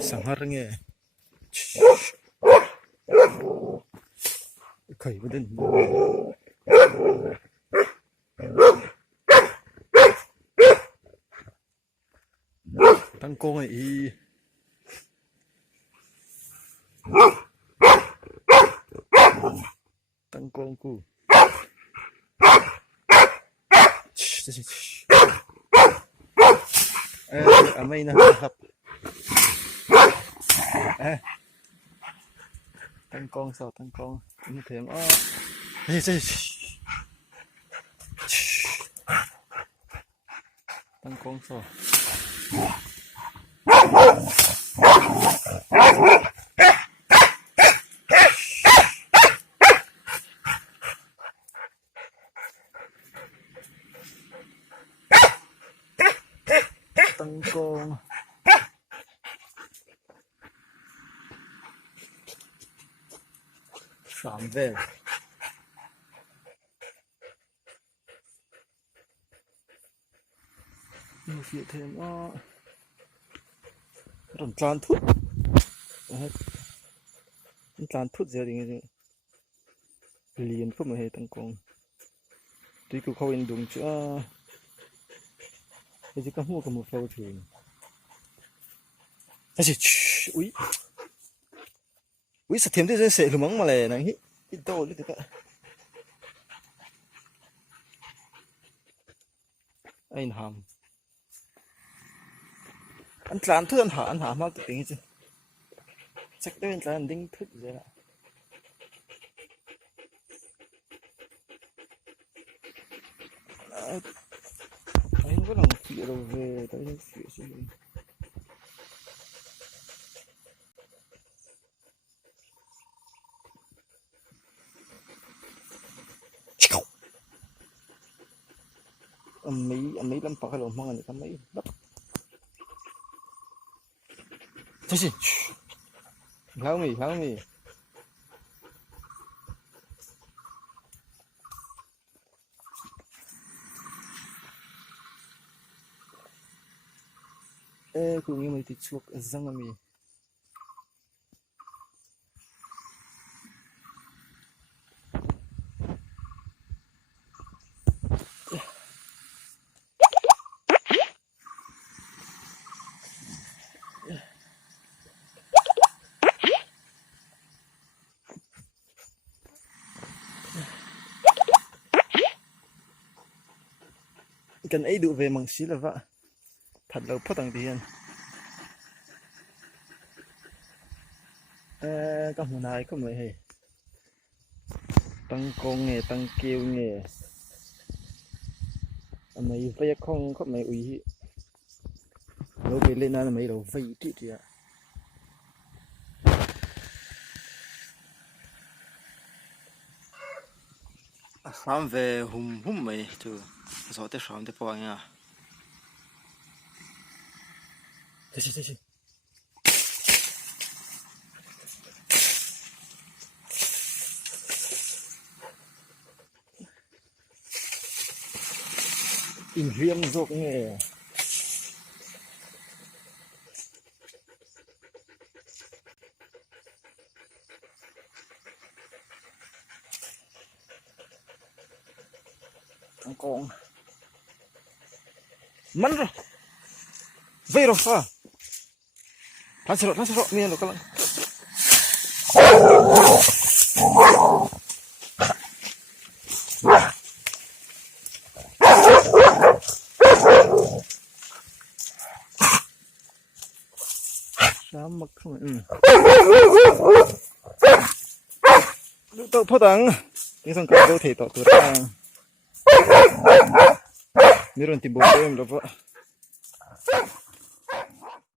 Sanghar nghe khởi vào đến tăng con này tăng con cu mấy nó hấp tăng con sao tăng con như thế mà tăng con sao tăng con sám về một việc thêm còn tràn thuốc tràn thuốc giờ thì liền không hề tăng con tuy cũng không đúng chứ bây giờ có mua một phao thuyền ui ui sao thêm thế sẽ lùm mà lại này ít to đấy cả anh hàm anh tràn thức anh hả mà cái tiếng chứ chắc đây anh tràn đinh thức vậy ạ anh có lòng phỉ đâu về tới phỉ gì mấy lắm phải lòng mong này mấy lắm thế gì lao mì cũng như mấy tí chuột răng mì cần ấy đủ về măng xí là vợ thật là phát tăng tiền có một này có mấy hề tăng con nghề tăng kêu nghề mấy vây không có mấy ủy nó về lên là mấy đầu vây kỹ chị ạ sáng về hùm mấy chứ gió tới sáng tới bao nha thế in riêng rộp nghề thằng con mắn rồi vây rồi sao nó sẽ rộn miên rồi các bạn sao mặc không tao phát tăng cái xong cái đôi thể tao tụt ra nếu còn tìm bố em là vợ